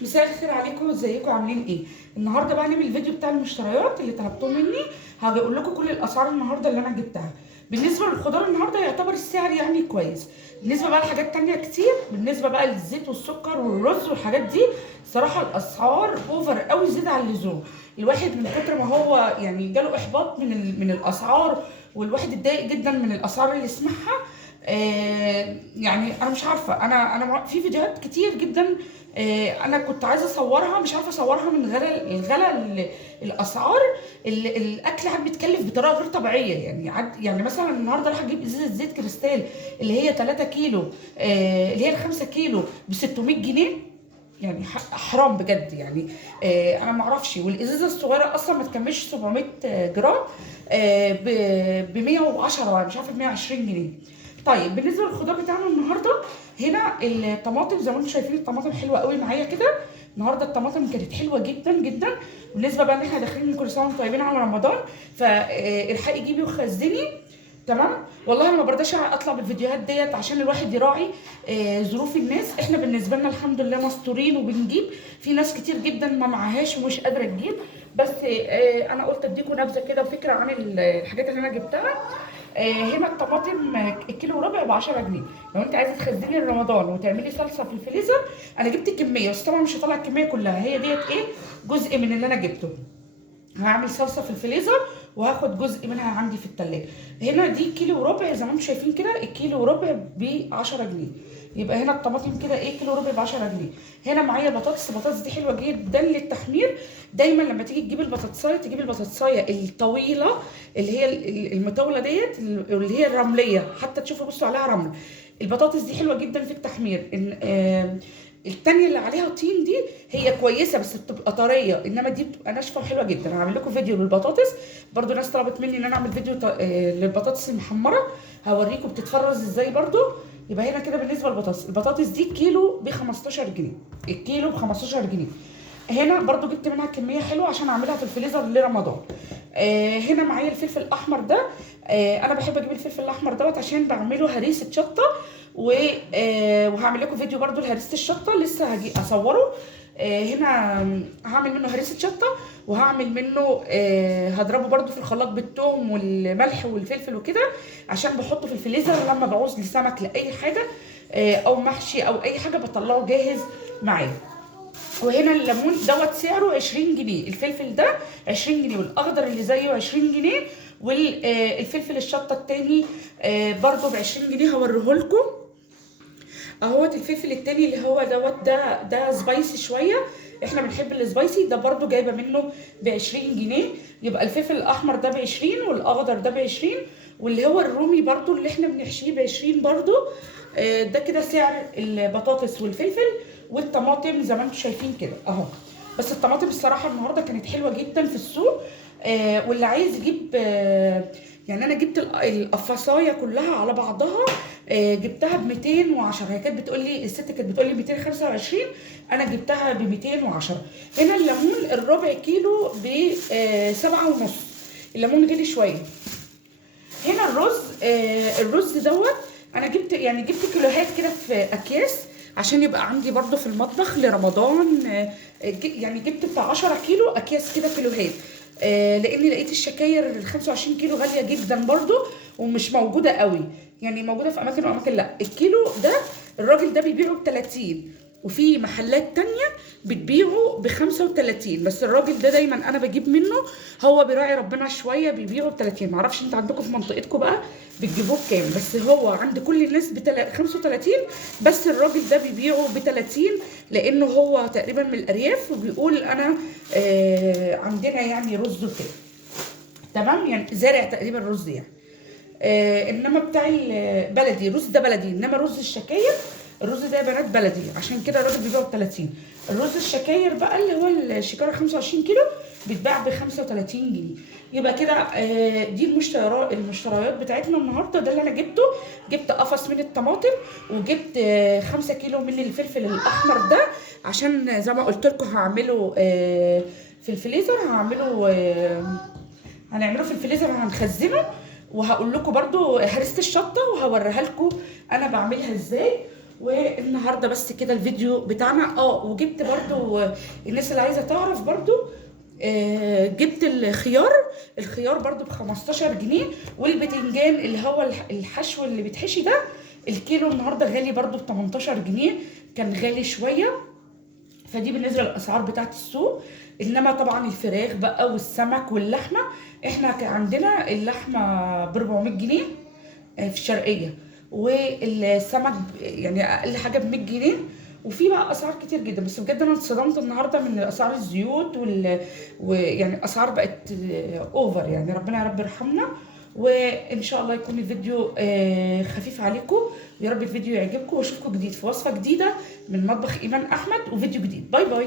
مساء الخير عليكم، ازيكم عاملين ايه؟ النهارده بقى هنعمل الفيديو بتاع المشتريات اللي طلبتوه مني. هاجي اقول لكم كل الاسعار النهارده اللي انا جبتها. بالنسبه للخضار النهارده يعتبر السعر يعني كويس. بالنسبه بقى لحاجات تانية كتير، بالنسبه بقى للزيت والسكر والرز والحاجات دي، صراحه الاسعار اوفر قوي، زياده عن اللزوم. الواحد من كتر ما هو يعني جاله احباط من الاسعار، والواحد اتضايق جدا من الاسعار اللي سمعها. يعني انا مش عارفه، انا في فيديوهات كتير جدا. انا كنت عايزه اصورها، مش عارفه اصورها من الاسعار. الاكل عاد بيتكلف بطريقه غير طبيعيه، يعني مثلا النهارده راح اجيب ازازه زيت كريستال اللي هي 3 كيلو، اللي هي ال 5 كيلو ب 600 جنيه. يعني حرام بجد يعني. انا ما اعرفش، والازازه الصغيره اصلا ما تكملش 700 جرام، ب 110 ولا مش عارفه ب 120 جنيه. طيب بالنسبه للخضار بتاعنا النهارده، هنا الطماطم زي ما انتم شايفين الطماطم حلوه قوي معايا كده. النهارده الطماطم كانت حلوه جدا جدا. بالنسبه بقى ان احنا داخلين من كل سنه وانتم طيبين على رمضان، فالحقي جيبي وخزني. تمام. والله انا ما برضاش اطلع بالفيديوهات ديت عشان الواحد يراعي ظروف الناس. احنا بالنسبه لنا الحمد لله مستورين وبنجيب. في ناس كتير جدا ما معهاش ومش قادره تجيب. بس انا قلت اديكم نبذه كده وفكره عن الحاجات اللي انا جبتها. هنا الطماطم الكيلو وربع ب 10 جنيه. لو انت عايزه تخزني رمضان وتعملي صلصه في الفريزر، انا جبت كميه، بس طبعا مش هطلع الكميه كلها، هي ديت ايه، جزء من اللي انا جبته. هعمل صلصه في الفريزر وهاخد جزء منها عندي في التلاجة. هنا دي كيلو وربع زي ما انتم شايفين كده، الكيلو وربع ب 10 جنيه. يبقى هنا الطماطم كده ايه، كيلو وربع ب 10 جنيه. هنا معايا بطاطس، البطاطس دي حلوه جدا للتحمير. دايما لما تيجي تجيب البطاطسايه، تجيب البطاطسايه الطويله، اللي هي المطوله ديت، اللي هي الرمليه، حتى تشوفوا بصوا عليها رمل. البطاطس دي حلوه جدا في التحمير. التانية اللي عليها طين دي هي كويسه بس بتبقى طريه، انما دي بتبقى ناشفه وحلوه جدا. هعمل لكم فيديو للبطاطس برضو، ناس طلبت مني ان انا اعمل فيديو للبطاطس المحمره، هوريكم بتتفرز ازاي برضو. يبقى هنا كده بالنسبه للبطاطس، البطاطس دي كيلو ب 15 جنيه، الكيلو ب 15 جنيه. هنا برضو جبت منها كميه حلوه عشان اعملها في الفريزر لرمضان. هنا معايا الفلفل الاحمر ده. انا بحب اجيب الفلفل الاحمر دوت عشان بعمله هريسه شطه. وهعمل لكم فيديو برضو لهريسه الشطه، لسه هاجي اصوره. هنا هعمل منه هريسه شطه، وهعمل منه هضربه برضو في الخلاط بالثوم والملح والفلفل وكده، عشان بحطه في الفريزر لما بعوز لسمك لاي حاجه، او محشي او اي حاجه بطلعه جاهز معايا. وهنا الليمون دوت سعره 20 جنيه، الفلفل ده 20 جنيه، والاخضر اللي زيه 20 جنيه، والفلفل الشطه التاني برضو ب 20 جنيه. هوريهولكم اهوت الفلفل التاني اللي هو دوت، ده سبايسي شويه، احنا بنحب السبايسي ده، برضو جايبه منه ب 20 جنيه. يبقى الفلفل الاحمر ده ب 20 والاخضر ده ب 20، واللي هو الرومي برضو اللي احنا بنحشيه ب 20 برضو. ده كده سعر البطاطس والفلفل والطماطم زي ما انتم شايفين كده اهو. بس الطماطم الصراحه النهارده كانت حلوه جدا في السوق. واللي عايز يجيب يعني انا جبت القفاصايه كلها على بعضها، جبتها ب 210. هي كانت بتقول لي، الست كانت بتقول لي 225، انا جبتها ب 210. هنا الليمون الربع كيلو ب 7 ونص، الليمون غلي شويه. هنا الرز دوت، انا جبت كيلوهات كده في اكياس عشان يبقى عندي برضو في المطبخ لرمضان. يعني جبت بتاع 10 كيلو اكياس كده كيلوهات. لاني لقيت الشكاير ال 25 كيلو غاليه جدا برضو، ومش موجوده قوي، يعني موجوده في اماكن واماكن لا. الكيلو ده الراجل ده بيبيعه ب 30، وفي محلات تانية بتبيعه ب 35، بس الراجل ده دايما انا بجيب منه، هو بيراعي ربنا شويه، بيبيعه ب 30. معرفش انت عندكم في منطقتكم بقى بتجيبوه بكام، بس هو عند كل الناس ب 35، بس الراجل ده بيبيعه ب 30، لانه هو تقريبا من الارياف، وبيقول انا عندنا يعني رز وكده. تمام، يعني زارع تقريبا رز يعني. انما بتاع البلدي، الرز ده بلدي، انما رز الشكاير، الرز ده يا بنات بلدي، عشان كده الراجل بيبيعه ب 30. الرز الشكاير بقى اللي هو الشكاره 25 كيلو بيتباع ب 35 جنيه. يبقى كده دي المشتريات بتاعتنا النهارده. ده اللي انا جبته. جبت قفص من الطماطم، وجبت 5 كيلو من الفلفل الاحمر ده، عشان زي ما قلت لكم هعمله في الفريزر، هنعمله في الفريزر وهنخزنه. وهقول لكم برضو هرسه الشطه وهوريها لكم انا بعملها ازاي. والنهارده بس كده الفيديو بتاعنا. وجبت برضو الناس اللي عايزه تعرف برضو، جبت الخيار برضو ب 15 جنيه، والبتنجان اللي هو الحشو اللي بيتحشي ده الكيلو النهارده غالي برضو ب 18 جنيه، كان غالي شويه. فدي بالنسبه للاسعار بتاعت السوق. انما طبعا الفراخ بقى والسمك واللحمه، احنا كان عندنا اللحمه ب 400 جنيه في الشرقيه، والسمك يعني اقل حاجه ب 100 جنيه. وفي بقى اسعار كتير جدا، بس بجد انا اتصدمت النهارده من اسعار الزيوت ويعني اسعار بقت اوفر، يعني ربنا يا رب يرحمنا. وان شاء الله يكون الفيديو خفيف عليكم، ويا رب الفيديو يعجبكم، واشوفكم جديد في وصفه جديده من مطبخ ايمان احمد وفيديو جديد. باي باي.